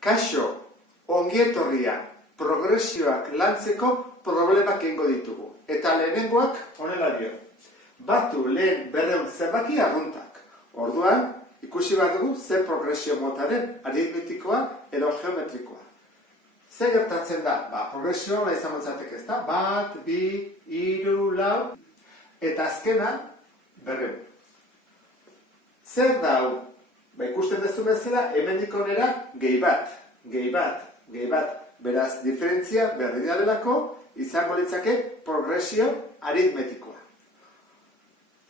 kaixo, ongietorria, progresioak lantzeko problemak egingo ditugu. Eta lehenengoak honela dio. Batu lehen 200 zenbaki arruntak. Orduan, ikusi bat dugu ze progresio motaren, aritmetikoa edo geometrikoa. Ze gertatzen da? Progresioa hona izan motzateke ez da? 1, 2, 3, 4, eta azkena 200. Zer da hau? Ikusten duzu bezala, hemendik honera gehi bat. Beraz, diferentzia berdina delako, izango litzake progresio aritmetikoa.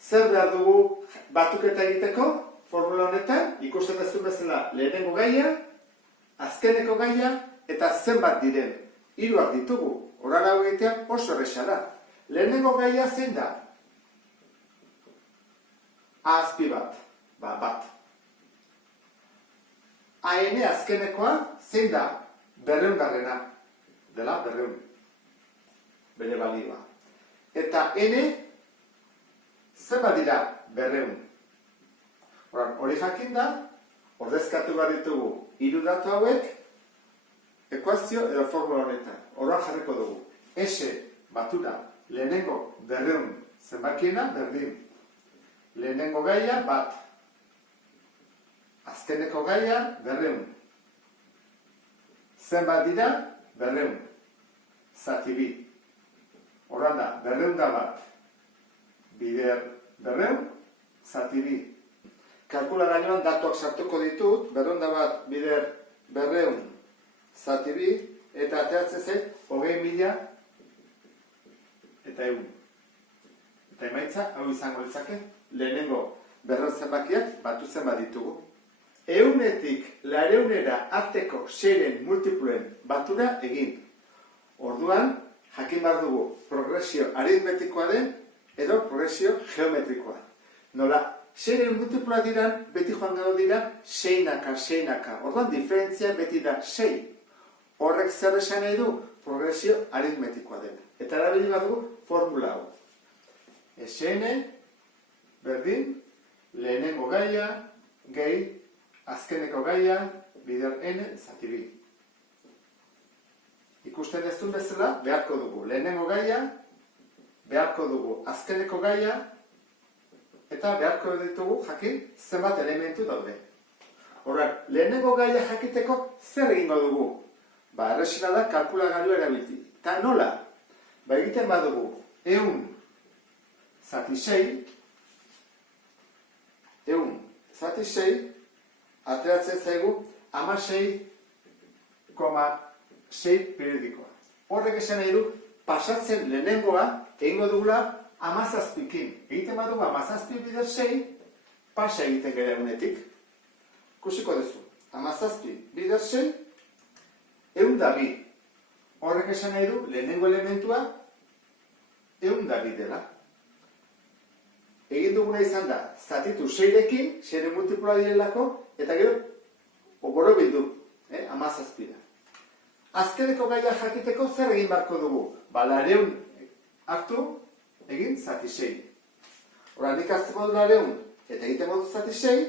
Zer behar dugu batuketa egiteko? Formula honetan, ikusten duzu bezala lehenengo gaia, azkeneko gaia, eta zenbat diren. 3 ditugu, horan hau egitea oso erresa da. Lehenengo gaia zein da? A azpi bat, bat. AN azkenekoa zein da? 200 dela 200. Bere balioa. Eta N zenbat dira 200. Hori jakin da, ordezkatu behar ditugu 3 datu hauek, ekuazio edo formula honetan. Horan jarriko dugu. S batura lehenengo 200 zenbakiena berdin. Lehenengo gaia bat. Azkeneko gaia 200. Zenbat dira 200. Zati bi. Horan da, 200 bat. Bider 200, zati bi. Kalkularainuan datuak sartuko ditut, 200 bat bider 200, zati bi, eta ateratzen zen 20.000 eta 100. Eta emaitza, hau izango litzake, lehenengo 200 zenbakiak batu zenbat ditugu. 100-etik 200-era arteko 6-ren multiploen batura egin. Orduan, jakin behar dugu progresio aritmetikoa den edo progresio geometrikoa. Nola, 6-ren multiploa diran, beti joan gero dira 6-naka. Orduan, diferentzia beti da 6. Horrek zer esan nahi du progresio aritmetikoa den. Eta erabili behar dugu formula hau. Sn berdin, lehenengo gaia, gehi, azkeneko gaia, bider n, zati bi. Ikusten ez duen bezala, beharko dugu lehenengo gaia, beharko dugu azkeneko gaia, eta beharko ditugu jakin zenbat elementu daude. Horren, lehenengo gaia jakiteko zer egingo dugu? Erresina da kalkulagailua erabilti. Eta nola? Egiten badugu 100 zati 6, 100 zati 6, ateratzen zaigu 16,6 periodikoa. Horrek esan nahi du, pasatzen lehenengoa egingo dugula 17kin. Egiten badugu 17 bider 6, pasa egiten gara egunetik. Kusiko duzu, 17 bider 6, 102. Horrek esan nahi du, lehenengo elementua 102 dela. Egin duguna izan da, zatitu 6-rekin, 6-ren multiploa direlako, eta gero, oboro bildu, 17 da. Azkeneko gaia jakiteko zer egin barko dugu? 200 hartu, egin zati 6. Horan, nik hartzeko du 200, eta egiten modu zati 6,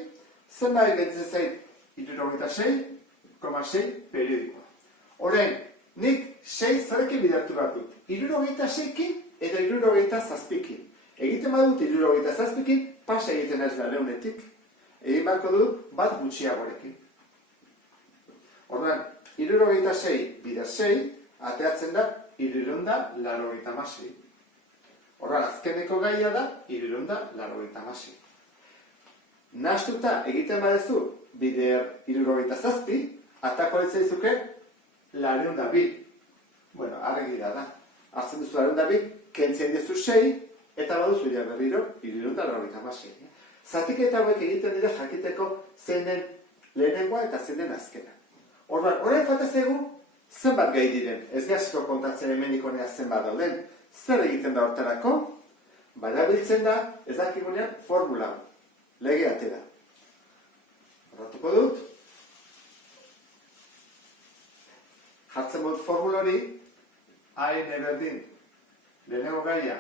zenbait gentitzen zait 76,6 periodikoa. Horen, nik 6 zarekin bidertu bat dut. 76kin eta 77kin. Egiten badut 77kin, pasa egiten ez da 200-etik. Egin barko dut bat gutxiagorekin. Orduan, 76 bider 6, ateratzen da 386. Orduan, azkeneko gaia da 386. Nahastuta egiten badezu bider 387, atako litzaizuke 202. Bueno, argi da. Hartzen duzu 202, kentzen duzu 6, eta baduzu ja berriro 386. Zatiketa hauek egiten dira jakiteko zein den lehenengoa eta zein den azkena. Orduan, horrein fatezegu zenbat gai diren. Ez gaziko kontatzen hemenik honea zenbat dauden. Zer egiten da hortarako? Badabiltzen da, ez dakigunean, formula. Lege atera. Horratuko dut. Jartzen dut formula hori, AN berdin, lehenengo gaia,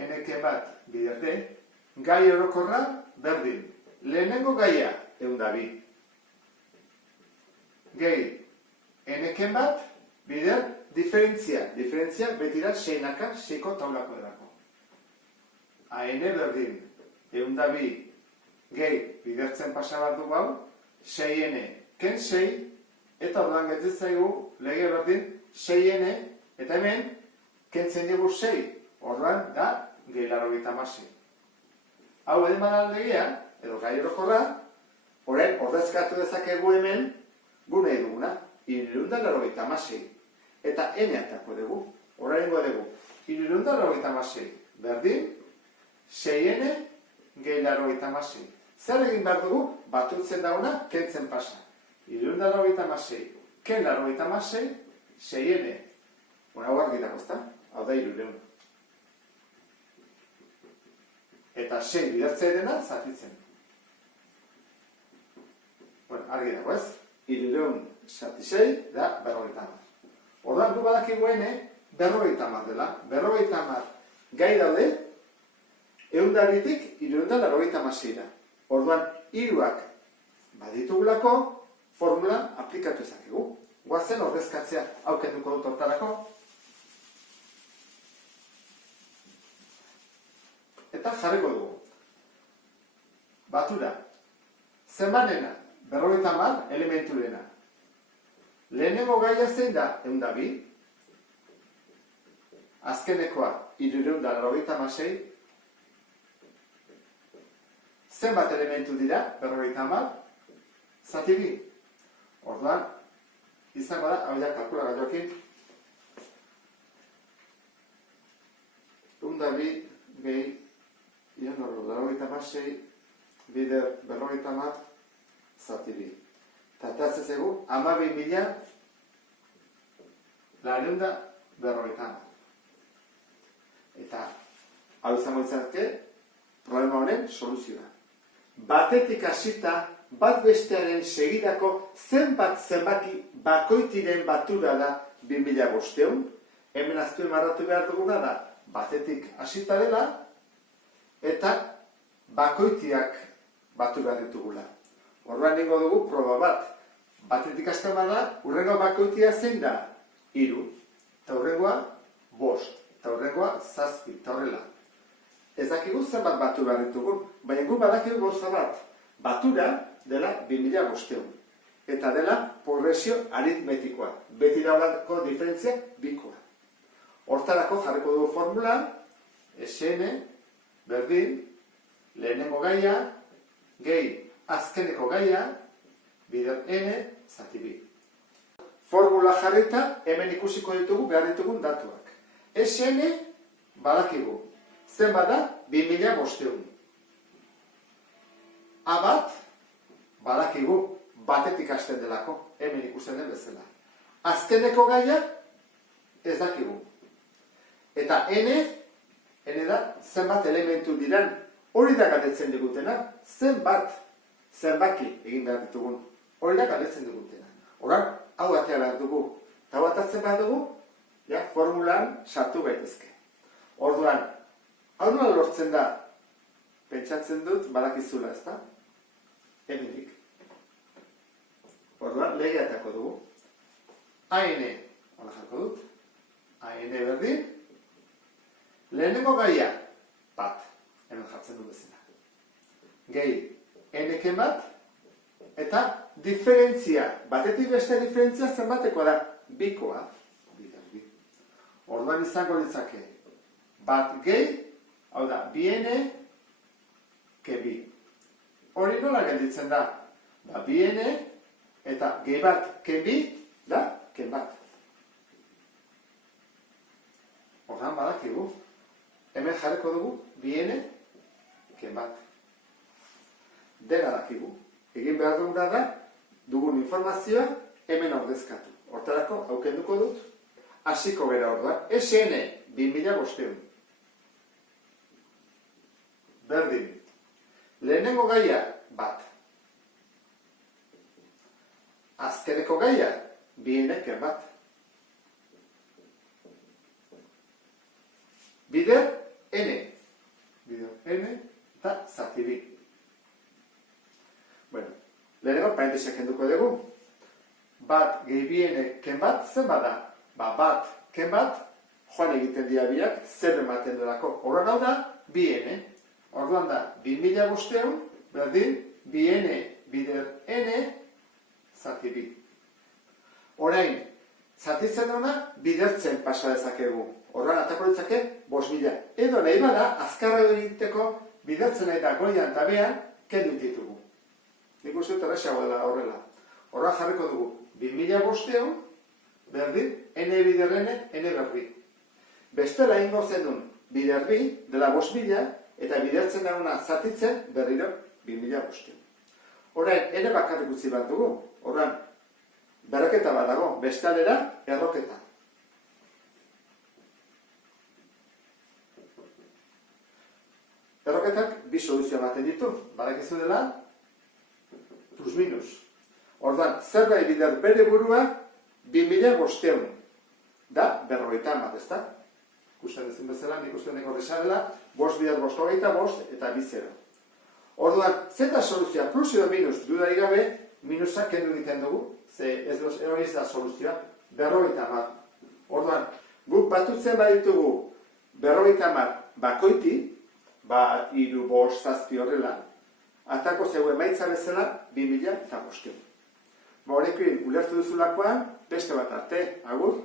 NK bat bider D, gai orokorra berdin. Lehenengo gaia 102. gehi n-eken bat, bider diferentzia. Diferentzia betira seinaka, seiko taulako edako. AN berdin, 102 gehi bidertzen pasa bat dugu hau, 6n ken 6, eta orduan getzen zaigu lege berdin 6n, eta hemen kentzen dugu 6, orduan da gehi 96. Hau edin badaldegia, edo gai orokorra, orain ordezkatu dezakegu hemen gune duguna, 396. Eta n atako dugu, orain dugu 396 berdin, 6n gehi 96. Zer egin behar dugu? Batutzen dauna, kentzen pasa. 396, ken 96, 6n. Hau argi dago, ezta? Hau da 300. Eta 6 bidertzea dena, zatitzen. Argi dago, ez? 300 zati 6 da 50. Orduan gu badakigu ene, 50 dela. 50 gai daude, 102tik 396. Orduan, hiruak baditugulako, formula aplikatu ezakegu. Guazen ordezkatzea aukenduko dut hortarako. Eta jarriko dugu. Batura. Zenbanena, 50 elementurena. Lehenengo gaia zein da 102. Azkenekoa 396. Zenbat elementu dira, 50, zati 2. Orduan, izango da, hau da, kalkula gaiokin. 102 gehi 396 bider 50 zati 2. Eta atatzen zegu, 12.000 450. Eta, hau izango izateke, problema honen soluzioa. Batetik hasita, bat bestearen segidako zenbaki bakoitiren batura da 2500. Hemen aztu emarratu behar duguna da, batetik hasita dela, eta bakoitiak batura ditugula. Orduan ningo dugu proba bat. Batetik hasita bada, urrengo bakoitia zein da? 3. Eta urrengoa 5. Eta urrengoa 7. Eta horrela. Ez dakigu zenbat batu behar ditugun, baina gu badakigu gauza bat. Batura dela 2500. Eta dela progresio aritmetikoa. Beti daulako diferentzia bikoa. Hortarako jarriko dugu formula, Sn berdin, lehenengo gaia, gehi azkeneko gaia, bider n zati 2. Formula jarrita hemen ikusiko ditugu behar ditugun datuak. Sn badakigu. Zenbat da? 2500. A bat, badakigu, batetik hasten delako, hemen ikusten den bezala. Azkeneko gaia, ez dakigu. Eta n da, zenbat elementu diran, hori da galdetzen digutena, zenbaki egin behar ditugun, hori da galdetzen digutena. Horan, hau atea behar dugu, eta hau atatzen behar dugu, formulan sartu gaitezke. Orduan, hau nola lortzen da, pentsatzen dut, badakizula, ezta? Hemenik. Orduan, legeatako dugu. AN, hola jarko dut, AN berdin, lehenengo gaia, bat, hemen jartzen du bezala. Gehi, n-eken bat, eta diferentzia, batetik beste diferentzia zenbatekoa da, bikoa. Orduan izango ditzake, bat gehi, hau da, 2n ke 2. Hori nola gelditzen da? 2n eta gehi bat ke 2 da, ken bat. Orduan badakigu. Hemen jarriko dugu 2n ken bat. Dena dakigu. Egin behar duguna da, dugun informazioa hemen ordezkatu. Hortarako, aukenduko dut, hasiko gara orduan. Sn 2500. Berdin. Lehenengo gaia, bat. Azkeneko gaia, 2n ken bat. Bider, n. Bider, n, eta zati 2. Bueno, lehenengo parentesiak kenduko dugu. bat gehi biene ken bat, zen bada? Bat ken bat, joan egiten dira biak, zer ematen delako. Orduan hau da, biene. Orduan da, 2500, berdin, biene bider ene, zati bi. Orain, zatitzen duna, bidertzen pasa dezakegu. Orduan, atako ditzake, 5.000. Edo nahi bada, azkarra egiteko, bidertzen nahi da goian eta behan, kendu ditugu. Nik uste dut errexago dela horrela. Orduan jarriko dugu, 2500, berdin, ene bider ene, ene berbi. Bestela ingo zenun, bider bi, dela 5.000, eta bidertzen dauna zatitzen, berriro, 2500. Orain, ene bakarrik utzi bat dugu. Orduan, berroketa bat dago, bestalera, erroketa. Erroketak bi soluzio ematen ditu. Badakizu dela, plus minus. Orduan, zerbait bider bere burua, 2500. Da, 50 ez da? Ikusten ezin bezala, nik uste neko desarela, 5 bider 525 eta 2 0. Orduan, zeta soluzioa, plus edo minus, dudarik gabe, minusak kendu egiten dugu, ze ez hori da soluzioa, 50. Orduan, guk batutzen baditugu 50 bakoiti, 3, 5, 7 horrela, atako zeu emaitza bezala 2500. Horekin, ulertu duzulakoan, beste bat arte, agur.